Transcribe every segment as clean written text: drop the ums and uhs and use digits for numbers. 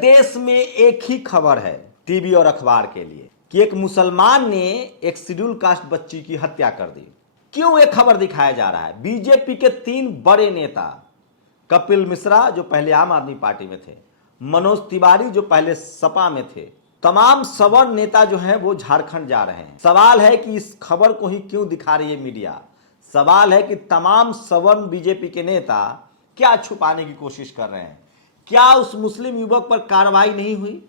देश में एक ही खबर है टीवी और अखबार के लिए कि एक मुसलमान ने एक शेड्यूल कास्ट बच्ची की हत्या कर दी। क्यों एक खबर दिखाया जा रहा है? बीजेपी के 3 बड़े नेता, कपिल मिश्रा जो पहले आम आदमी पार्टी में थे, मनोज तिवारी जो पहले सपा में थे, तमाम सवर्ण नेता जो हैं वो झारखंड जा रहे हैं। सवाल है कि इस खबर को ही क्यों दिखा रही है मीडिया? सवाल है कि तमाम सवर्ण बीजेपी के नेता क्या छुपाने की कोशिश कर रहे हैं? क्या उस मुस्लिम युवक पर कार्रवाई नहीं हुई?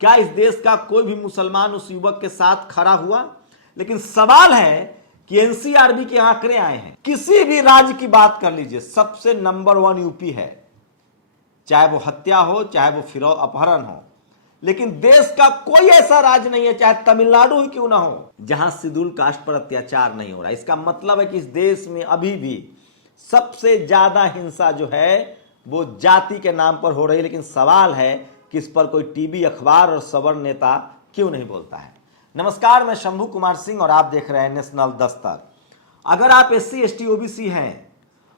क्या इस देश का कोई भी मुसलमान उस युवक के साथ खड़ा हुआ? लेकिन सवाल है कि एनसीआरबी के आंकड़े आए हैं, किसी भी राज्य की बात कर लीजिए, सबसे नंबर 1 यूपी है, चाहे वो हत्या हो, चाहे वो फिरौती अपहरण हो। लेकिन देश का कोई ऐसा राज्य नहीं है, चाहे तमिलनाडु ही क्यों ना हो, जहां शेड्यूल कास्ट पर अत्याचार नहीं हो रहा। इसका मतलब है कि इस देश में अभी भी सबसे ज्यादा हिंसा जो है वो जाति के नाम पर हो रही है। लेकिन सवाल है कि इस पर कोई टीवी, अखबार और सवर्ण नेता क्यों नहीं बोलता है। नमस्कार, मैं शंभू कुमार सिंह और आप देख रहे हैं नेशनल दस्तक। अगर आप SC ST OBC हैं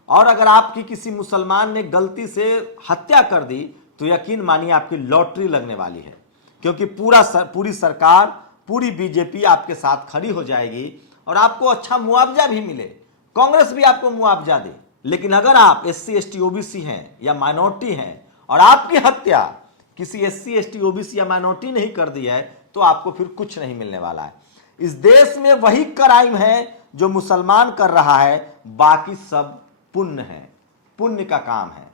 और अगर आपकी किसी मुसलमान ने गलती से हत्या कर दी तो यकीन मानिए आपकी लॉटरी लगने वाली है, क्योंकि पूरी सरकार, पूरी बीजेपी आपके साथ खड़ी हो जाएगी और आपको अच्छा मुआवजा भी मिले, कांग्रेस भी आपको मुआवजा दे। लेकिन अगर आप SC ST OBC हैं या माइनॉरिटी हैं और आपकी हत्या किसी SC ST OBC या माइनॉरिटी नहीं कर दी है तो आपको फिर कुछ नहीं मिलने वाला है। इस देश में वही क्राइम है जो मुसलमान कर रहा है, बाकी सब पुण्य है, पुण्य का काम है।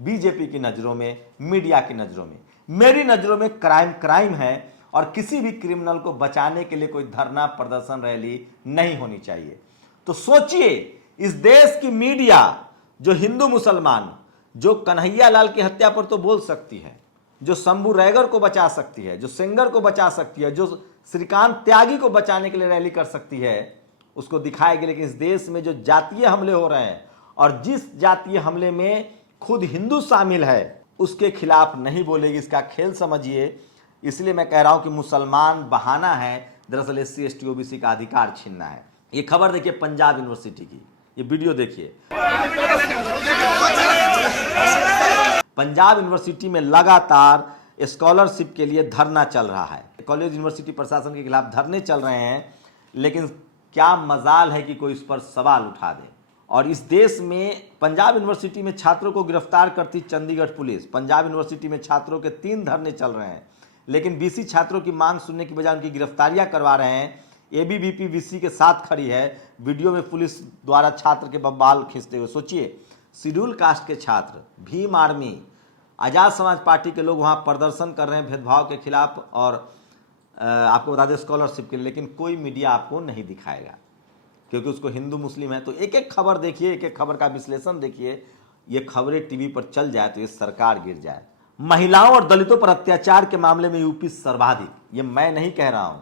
बीजेपी की नजरों में, मीडिया की नजरों में, मेरी नजरों में क्राइम है और किसी भी क्रिमिनल को बचाने के लिए कोई धरना, प्रदर्शन, रैली नहीं होनी चाहिए। तो सोचिए, इस देश की मीडिया जो हिंदू मुसलमान, जो कन्हैया लाल की हत्या पर तो बोल सकती है, जो शंभू रैगर को बचा सकती है, जो सेंगर को बचा सकती है, जो श्रीकांत त्यागी को बचाने के लिए रैली कर सकती है, उसको दिखाएगी। लेकिन इस देश में जो जातीय हमले हो रहे हैं और जिस जातीय हमले में खुद हिंदू शामिल है उसके खिलाफ नहीं बोलेगी। इसका खेल समझिए। इसलिए मैं कह रहा हूं कि मुसलमान बहाना है, दरअसल SC ST OBC का अधिकार छीनना है। ये खबर देखिए पंजाब यूनिवर्सिटी की, ये वीडियो देखिए। पंजाब यूनिवर्सिटी में लगातार स्कॉलरशिप के लिए धरना चल रहा है। कॉलेज यूनिवर्सिटी प्रशासन के खिलाफ धरने चल रहे हैं, लेकिन क्या मजाल है कि कोई इस पर सवाल उठा दे। और इस देश में पंजाब यूनिवर्सिटी में छात्रों को गिरफ्तार करती चंडीगढ़ पुलिस। पंजाब यूनिवर्सिटी में छात्रों के 3 धरने चल रहे हैं, लेकिन BC छात्रों की मांग सुनने की बजाय उनकी गिरफ्तारियां करवा रहे हैं। ABVP BC के साथ खड़ी है। वीडियो में पुलिस द्वारा छात्र के बाल खींचते हुए। सोचिए, शेड्यूल कास्ट के छात्र, भीम आर्मी, आजाद समाज पार्टी के लोग वहां प्रदर्शन कर रहे हैं भेदभाव के खिलाफ और आपको बता दें स्कॉलरशिप के लिए। लेकिन कोई मीडिया आपको नहीं दिखाएगा, क्योंकि उसको हिंदू मुस्लिम है। तो एक एक खबर देखिए, एक एक खबर का विश्लेषण देखिए। ये खबरें टीवी पर चल जाए तो ये सरकार गिर जाए। महिलाओं और दलितों पर अत्याचार के मामले में यूपी सर्वाधिक। ये मैं नहीं कह रहा हूं,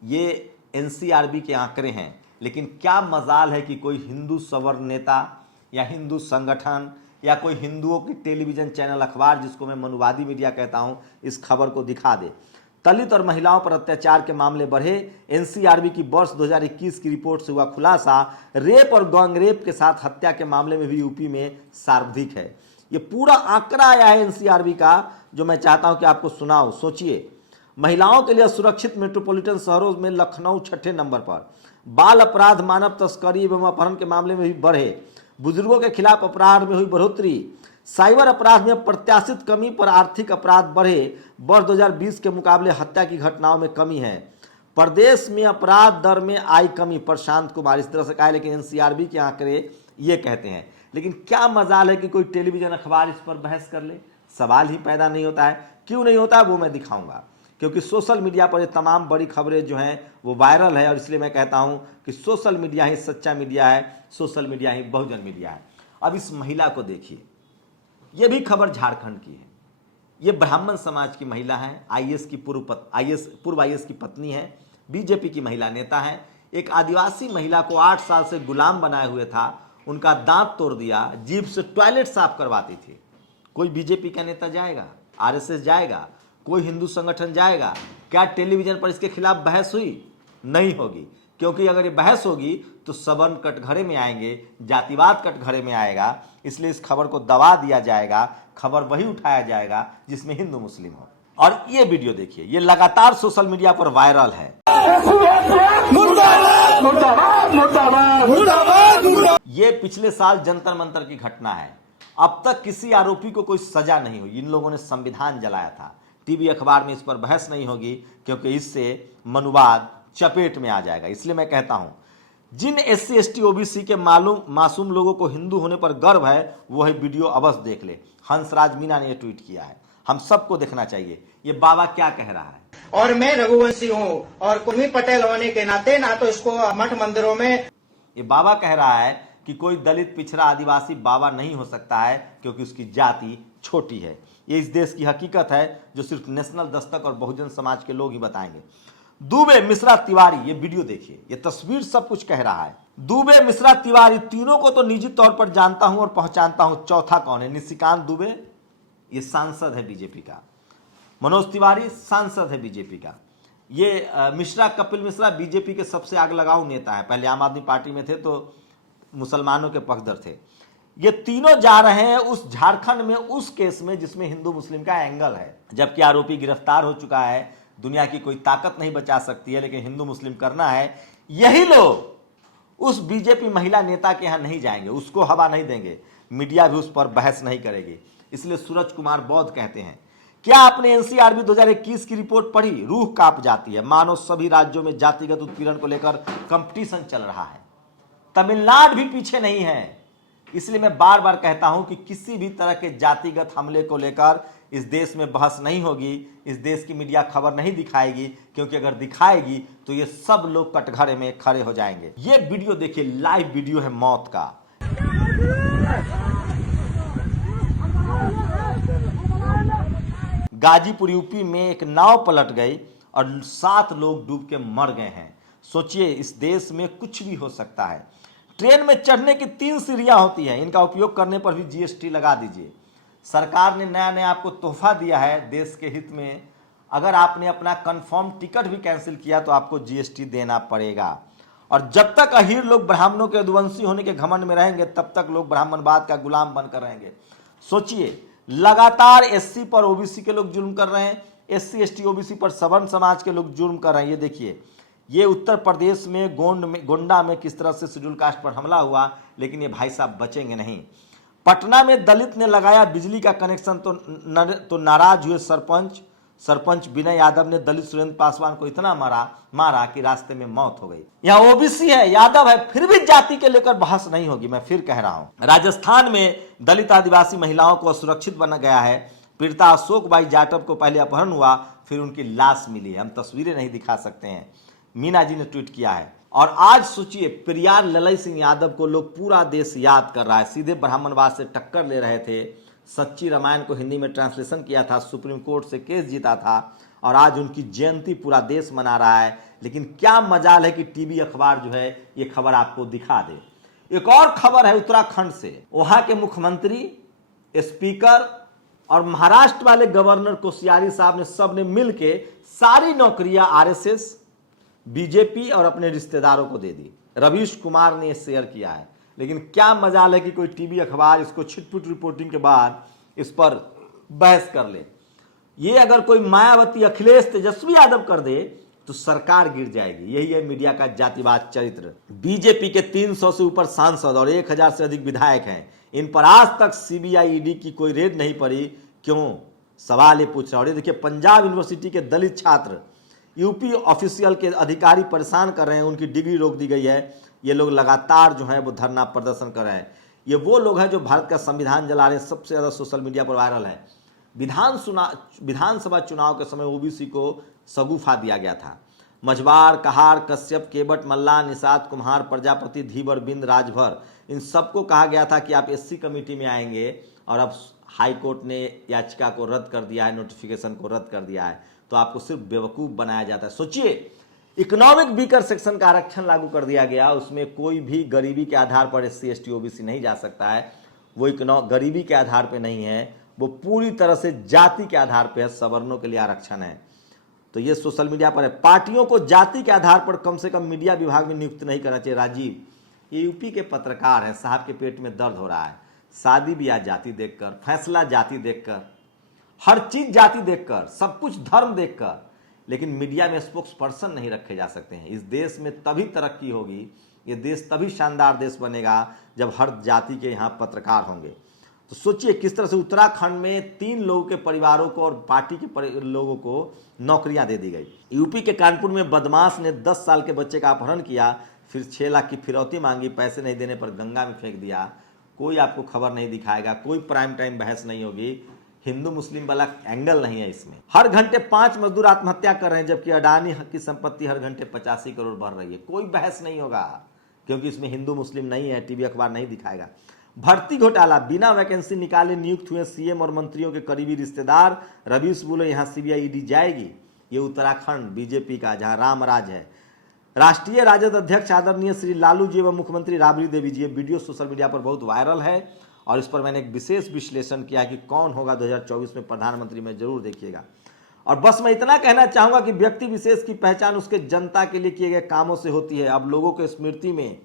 ये NCRB के आंकड़े हैं। लेकिन क्या मजाल है कि कोई हिंदू सवर्ण नेता या हिंदू संगठन या कोई हिंदुओं की टेलीविजन चैनल, अखबार, जिसको मैं मनुवादी मीडिया कहता हूं, इस खबर को दिखा दे। दलित और महिलाओं पर अत्याचार के मामले बढ़े। NCRB की वर्ष 2021 की रिपोर्ट से हुआ खुलासा, रेप और गैंगरेप के साथ हत्या के मामले में भी यूपी में सर्वाधिक है। ये पूरा आंकड़ा आया है NCRB का, जो मैं चाहता हूं कि आपको सुनाऊं। सोचिए, महिलाओं के लिए सुरक्षित मेट्रोपॉलिटन शहरों में लखनऊ 6ठे नंबर पर। बाल अपराध, मानव तस्करी एवं अपहरण के मामले में भी बढ़े। बुजुर्गों के खिलाफ अपराध में हुई बढ़ोतरी। साइबर अपराध में प्रत्याशित कमी पर आर्थिक अपराध बढ़े। वर्ष 2020 के मुकाबले हत्या की घटनाओं में कमी है। प्रदेश में अपराध दर में आई कमी, प्रशांत कुमार इस तरह से कहा है। लेकिन NCRB के आंकड़े ये कहते हैं। लेकिन क्या मजाल है कि कोई टेलीविजन, अखबार इस पर बहस कर ले? सवाल ही पैदा नहीं होता है। क्यों नहीं होता है वो मैं दिखाऊंगा, क्योंकि सोशल मीडिया पर ये तमाम बड़ी खबरें जो हैं वो वायरल है। और इसलिए मैं कहता हूं कि सोशल मीडिया ही सच्चा मीडिया है, सोशल मीडिया ही बहुजन मीडिया है। अब इस महिला को देखिए, ये भी खबर झारखंड की है। ये ब्राह्मण समाज की महिला है, पूर्व IAS की पत्नी है, बीजेपी की महिला नेता है। एक आदिवासी महिला को 8 साल से गुलाम बनाए हुए था, उनका दांत तोड़ दिया, जीभ से टॉयलेट साफ करवाती थी। कोई बीजेपी का नेता जाएगा? RSS जाएगा? कोई हिंदू संगठन जाएगा? क्या टेलीविजन पर इसके खिलाफ बहस हुई? नहीं होगी। क्योंकि अगर ये बहस होगी तो सवर्ण कटघरे में आएंगे, जातिवाद कटघरे में आएगा। इसलिए इस खबर को दबा दिया जाएगा, खबर वही उठाया जाएगा जिसमें हिंदू मुस्लिम हो। और ये वीडियो देखिए, ये लगातार सोशल मीडिया पर वायरल है। ये पिछले साल जंतर मंतर की घटना है। अब तक किसी आरोपी को कोई सजा नहीं हुई। इन लोगों ने संविधान जलाया था। टीवी अखबार में इस पर बहस नहीं होगी क्योंकि इससे मनुवाद चपेट में आ जाएगा। इसलिए मैं कहता हूं, जिन SC ST OBC के मासूम लोगों को हिंदू होने पर गर्व है वो है वीडियो अवश्य देख ले। हंसराज मीना ने यह ट्वीट किया है, हम सबको देखना चाहिए। ये बाबा क्या कह रहा है। और मैं रघुवंशी हूँ और कुर्मी पटेल होने के नाते ना तो इसको मठ मंदिरों में। ये बाबा कह रहा है कि कोई दलित पिछड़ा आदिवासी बाबा नहीं हो सकता है क्योंकि उसकी जाति छोटी है। ये इस देश की हकीकत है जो सिर्फ नेशनल दस्तक और बहुजन समाज के लोग ही बताएंगे। दुबे, मिश्रा, तिवारी, ये वीडियो देखिए, ये तस्वीर सब कुछ कह रहा है। दुबे, मिश्रा, तिवारी तीनों को तो निजी तौर पर जानता हूं और पहचानता हूं। चौथा कौन है? निशिकांत दुबे, ये सांसद है बीजेपी का। मनोज तिवारी सांसद है बीजेपी का। ये मिश्रा, कपिल मिश्रा बीजेपी के सबसे आग लगाऊ नेता है। पहले आम आदमी पार्टी में थे तो मुसलमानों के पक्षधर थे। ये तीनों जा रहे हैं उस झारखंड में उस केस में जिसमें हिंदू मुस्लिम का एंगल है। जबकि आरोपी गिरफ्तार हो चुका है, दुनिया की कोई ताकत नहीं बचा सकती है, लेकिन हिंदू मुस्लिम करना है। यही लोग उस बीजेपी महिला नेता के यहां नहीं जाएंगे, उसको हवा नहीं देंगे, मीडिया भी उस पर बहस नहीं करेगी। इसलिए सूरज कुमार बौद्ध कहते हैं, क्या आपने NCRB 2021 की रिपोर्ट पढ़ी? रूह कांप जाती है। मानो सभी राज्यों में जातिगत उत्पीड़न को लेकर कंपटीशन चल रहा है। तमिलनाडु भी पीछे नहीं है। इसलिए मैं बार बार कहता हूं कि किसी भी तरह के जातिगत हमले को लेकर इस देश में बहस नहीं होगी। इस देश की मीडिया खबर नहीं दिखाएगी, क्योंकि अगर दिखाएगी तो ये सब लोग कटघरे में खड़े हो जाएंगे। ये वीडियो देखिए, लाइव वीडियो है मौत का। गाजीपुर यूपी में एक नाव पलट गई और 7 लोग डूब के मर गए हैं। सोचिए, इस देश में कुछ भी हो सकता है। ट्रेन में चढ़ने की 3 सीढ़ियां होती हैं, इनका उपयोग करने पर भी GST लगा दीजिए। सरकार ने नया नया आपको तोहफा दिया है देश के हित में। अगर आपने अपना कंफर्म टिकट भी कैंसिल किया तो आपको GST देना पड़ेगा। और जब तक अहीर लोग ब्राह्मणों के यदुवंशी होने के घमंड में रहेंगे तब तक लोग ब्राह्मणवाद का गुलाम बनकर रहेंगे। सोचिए, लगातार SC पर OBC के लोग जुल्म कर रहे हैं, SC ST OBC पर सवर्ण समाज के लोग जुल्म कर रहे हैं। ये देखिए, ये उत्तर प्रदेश में गोंडा में किस तरह से शेड्यूल कास्ट पर हमला हुआ, लेकिन ये भाई साहब बचेंगे नहीं। पटना में दलित ने लगाया बिजली का कनेक्शन तो नाराज हुए सरपंच विनय यादव ने दलित सुरेंद्र पासवान को इतना मारा कि रास्ते में मौत हो गई। यहाँ OBC है, यादव है, फिर भी जाति के लेकर बहस नहीं होगी। मैं फिर कह रहा हूं, राजस्थान में दलित आदिवासी महिलाओं को असुरक्षित बना गया है। पीड़िता अशोक बाई जाटव को पहले अपहरण हुआ, फिर उनकी लाश मिली। हम तस्वीरें नहीं दिखा सकते हैं, मीना जी ने ट्वीट किया है। और आज सोचिए, पेरियार ललई सिंह यादव को लोग पूरा देश याद कर रहा है। सीधे ब्राह्मणवाद से टक्कर ले रहे थे, सच्ची रामायण को हिंदी में ट्रांसलेशन किया था, सुप्रीम कोर्ट से केस जीता था और आज उनकी जयंती पूरा देश मना रहा है। लेकिन क्या मजाल है कि टीवी अखबार जो है ये खबर आपको दिखा दे। एक और खबर है उत्तराखंड से। वहां के मुख्यमंत्री, स्पीकर और महाराष्ट्र वाले गवर्नर कोश्यारी साहब ने सबने मिलके सारी नौकरियां RSS, बीजेपी और अपने रिश्तेदारों को दे दी। रवीश कुमार ने शेयर किया है। लेकिन क्या मजाल है कि कोई टीवी अखबार इसको छिटपुट रिपोर्टिंग के बाद इस पर बहस कर ले। ये अगर कोई मायावती, अखिलेश, तेजस्वी यादव कर दे तो सरकार गिर जाएगी। यही है मीडिया का जातिवाद चरित्र। बीजेपी के 300 से ऊपर सांसद और 1000 से अधिक विधायक हैं। इन पर आज तक CBI ED की कोई रेड नहीं पड़ी। क्यों? सवाल ये पूछ रहा है। और ये देखिए, पंजाब यूनिवर्सिटी के दलित छात्र यूपी ऑफिशियल के अधिकारी परेशान कर रहे हैं, उनकी डिग्री रोक दी गई है। ये लोग लगातार जो है वो धरना प्रदर्शन कर रहे हैं। ये वो लोग हैं जो भारत का संविधान जला रहे हैं। सबसे ज़्यादा सोशल मीडिया पर वायरल है। विधानसभा चुनाव के समय OBC को शगुफा दिया गया था। मझवार, कहार, कश्यप, केवट, मल्ला, निषाद, कुम्हार, प्रजापति, धीवर, बिंद, राजभर, इन सबको कहा गया था कि आप SC कमेटी में आएंगे। और अब हाई कोर्ट ने याचिका को रद्द कर दिया है, नोटिफिकेशन को रद्द कर दिया है। तो आपको सिर्फ बेवकूफ़ बनाया जाता है। सोचिए, इकोनॉमिक वीकर सेक्शन का आरक्षण लागू कर दिया गया। उसमें कोई भी गरीबी के आधार पर SC ST OBC नहीं जा सकता है। वो गरीबी के आधार पर नहीं है, वो पूरी तरह से जाति के आधार पर है। सवर्णों के लिए आरक्षण है। तो ये सोशल मीडिया पर है। पार्टियों को जाति के आधार पर कम से कम मीडिया विभाग में नियुक्त नहीं करना चाहिए। राजीव, ये यूपी के पत्रकार हैं, साहब के पेट में दर्द हो रहा है। शादी ब्याह जाति देखकर, फैसला जाति देखकर, हर चीज जाति देखकर, सब कुछ धर्म देखकर, लेकिन मीडिया में स्पोक्स पर्सन नहीं रखे जा सकते हैं। इस देश में तभी तरक्की होगी, ये देश तभी शानदार देश बनेगा जब हर जाति के यहाँ पत्रकार होंगे। तो सोचिए किस तरह से उत्तराखंड में 3 लोगों के परिवारों को और पार्टी के लोगों को नौकरियां दे दी गई। यूपी के कानपुर में बदमाश ने 10 साल के बच्चे का अपहरण किया, फिर 6 लाख की फिरौती मांगी, पैसे नहीं देने पर गंगा में फेंक दिया। कोई आपको खबर नहीं दिखाएगा, कोई प्राइम टाइम बहस नहीं होगी, हिंदू मुस्लिम वाला एंगल नहीं है इसमें। हर घंटे 5 मजदूर आत्महत्या कर रहे हैं, जबकि अडानी की संपत्ति हर घंटे 85 करोड़ बढ़ रही है। कोई बहस नहीं होगा क्योंकि इसमें हिंदू मुस्लिम नहीं है, टीवी अखबार नहीं दिखाएगा। भर्ती घोटाला, बिना वैकेंसी निकाले नियुक्त हुए सीएम और मंत्रियों के करीबी रिश्तेदार। रवीश बोले यहां सीबीआई ईडी जाएगी। ये उत्तराखंड बीजेपी का जहां रामराज है। राष्ट्रीय राजद अध्यक्ष आदरणीय श्री लालू जी एवं मुख्यमंत्री राबड़ी देवी जी, वीडियो सोशल मीडिया पर बहुत वायरल है और इस पर मैंने एक विशेष विश्लेषण किया कि कौन होगा 2024 में प्रधानमंत्री में, जरूर देखिएगा। और बस मैं इतना कहना चाहूंगा कि व्यक्ति विशेष की पहचान उसके जनता के लिए किए गए कामों से होती है। अब लोगों के स्मृति में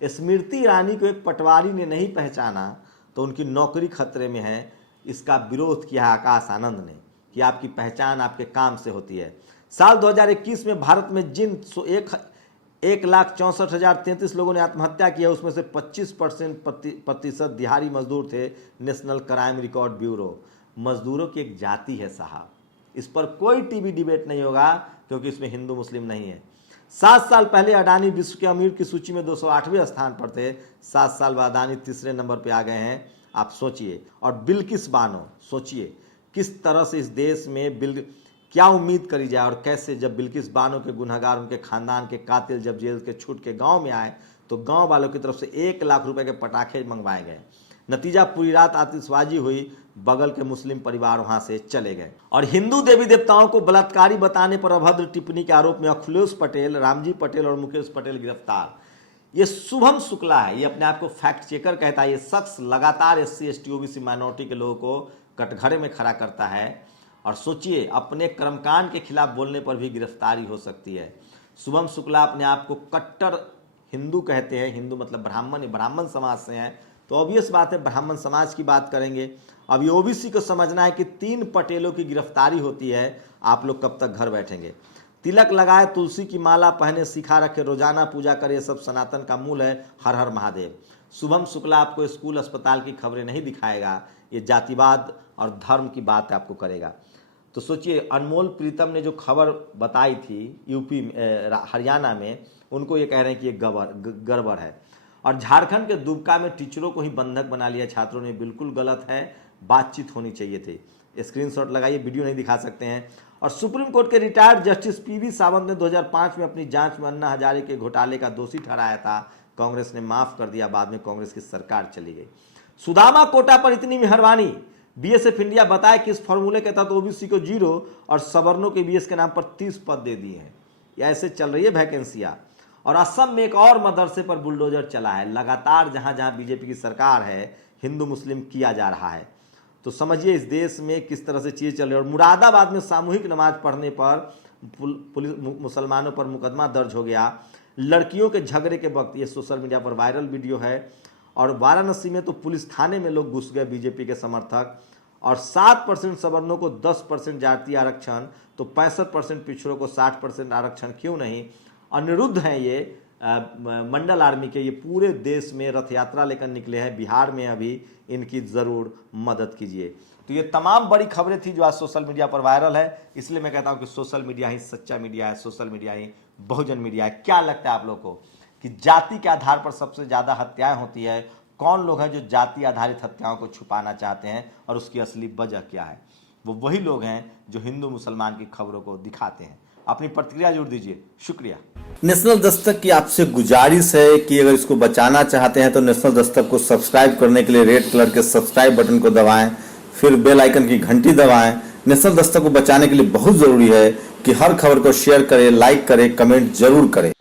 स्मृति ईरानी को एक पटवारी ने नहीं पहचाना तो उनकी नौकरी खतरे में है। इसका विरोध किया आकाश आनंद ने कि आपकी पहचान आपके काम से होती है। साल 2021 में भारत में जिन 1,64,033 लोगों ने आत्महत्या की है, उसमें से 25% दिहाड़ी मजदूर थे। नेशनल क्राइम रिकॉर्ड ब्यूरो, मजदूरों की एक जाति है साहब। इस पर कोई टीवी डिबेट नहीं होगा क्योंकि इसमें हिंदू मुस्लिम नहीं है। 7 साल पहले अडानी विश्व के अमीर की सूची में 208वें स्थान पर थे। 7 साल बाद अडानी तीसरे नंबर पे आ गए हैं। आप सोचिए। और बिल्किस बानो, सोचिए किस तरह से इस देश में क्या उम्मीद करी जाए और कैसे। जब बिल्किस बानो के गुनहगार, उनके खानदान के कातिल जब जेल के छूट के गांव में आए तो गांव वालों की तरफ से 1 लाख रुपए के पटाखे मंगवाए गए। नतीजा पूरी रात आतिशबाजी हुई, बगल के मुस्लिम परिवार वहां से चले गए। और हिंदू देवी देवताओं को बलात्कारी बताने पर अभद्र टिप्पणी के आरोप में अखिलेश पटेल, रामजी पटेल और मुकेश पटेल गिरफ्तार। ये शुभम शुक्ला है, ये अपने आप को फैक्ट चेकर कहता है। ये शख्स लगातार SC ST OBC माइनॉरिटी के लोगों को कटघरे में खड़ा करता है। और सोचिए, अपने कर्मकांड के खिलाफ बोलने पर भी गिरफ्तारी हो सकती है। शुभम शुक्ला अपने आप को कट्टर हिंदू कहते हैं। हिंदू मतलब ब्राह्मण समाज से हैं, तो ऑब्वियस बात है ब्राह्मण समाज की बात करेंगे। अब ये OBC को समझना है कि 3 पटेलों की गिरफ्तारी होती है। आप लोग कब तक घर बैठेंगे? तिलक लगाए, तुलसी की माला पहने, सिखा रखे, रोजाना पूजा करे, सब सनातन का मूल है। हर हर महादेव। शुभम शुक्ला आपको स्कूल अस्पताल की खबरें नहीं दिखाएगा, ये जातिवाद और धर्म की बात आपको करेगा। तो सोचिए, अनमोल प्रीतम ने जो खबर बताई थी यूपी हरियाणा में, उनको ये कह रहे हैं कि ये गड़बड़ है। और झारखंड के दुबका में टीचरों को ही बंधक बना लिया छात्रों ने, बिल्कुल गलत है, बातचीत होनी चाहिए थी। स्क्रीनशॉट लगाइए, वीडियो नहीं दिखा सकते हैं। और सुप्रीम कोर्ट के रिटायर्ड जस्टिस PV सावंत ने 2005 में अपनी जांच में अन्ना हजारे के घोटाले का दोषी ठहराया था। कांग्रेस ने माफ कर दिया, बाद में कांग्रेस की सरकार चली गई। सुदामा कोटा पर इतनी मेहरबानी, BSF इंडिया बताए कि इस फॉर्मूले के तहत OBC को 0 और सवर्णों के BS के नाम पर 30 पद दे दिए हैं। या ऐसे चल रही है वैकेंसियां। और असम में एक और मदरसे पर बुलडोजर चला है। लगातार जहां जहां बीजेपी की सरकार है, हिंदू मुस्लिम किया जा रहा है। तो समझिए इस देश में किस तरह से चीजें चल रही है। और मुरादाबाद में सामूहिक नमाज पढ़ने पर मुसलमानों पर मुकदमा दर्ज हो गया। लड़कियों के झगड़े के वक्त, ये सोशल मीडिया पर वायरल वीडियो है। और वाराणसी में तो पुलिस थाने में लोग घुस गए बीजेपी के समर्थक। और 7% सवर्णों को 10% जातीय आरक्षण, तो 65% पिछड़ों को 60% आरक्षण क्यों नहीं। अनिरुद्ध हैं ये मंडल आर्मी के, ये पूरे देश में रथ यात्रा लेकर निकले हैं। बिहार में अभी इनकी जरूर मदद कीजिए। तो ये तमाम बड़ी खबरें थी जो आज सोशल मीडिया पर वायरल है। इसलिए मैं कहता हूं कि सोशल मीडिया ही सच्चा मीडिया है, सोशल मीडिया ही बहुजन मीडिया है। क्या लगता है आप लोग को कि जाति के आधार पर सबसे ज्यादा हत्याएं होती है? कौन लोग हैं जो जाति आधारित हत्याओं को छुपाना चाहते हैं और उसकी असली वजह क्या है? वो वही लोग हैं जो हिंदू मुसलमान की खबरों को दिखाते हैं। अपनी प्रतिक्रिया जोड़ दीजिए। शुक्रिया। नेशनल दस्तक की आपसे गुजारिश है कि अगर इसको बचाना चाहते हैं तो नेशनल दस्तक को सब्सक्राइब करने के लिए रेड कलर के सब्सक्राइब बटन को दबाएं, फिर बेल आइकन की घंटी दबाएं। नेशनल दस्तक को बचाने के लिए बहुत जरूरी है कि हर खबर को शेयर करें, लाइक करें, कमेंट जरूर करें।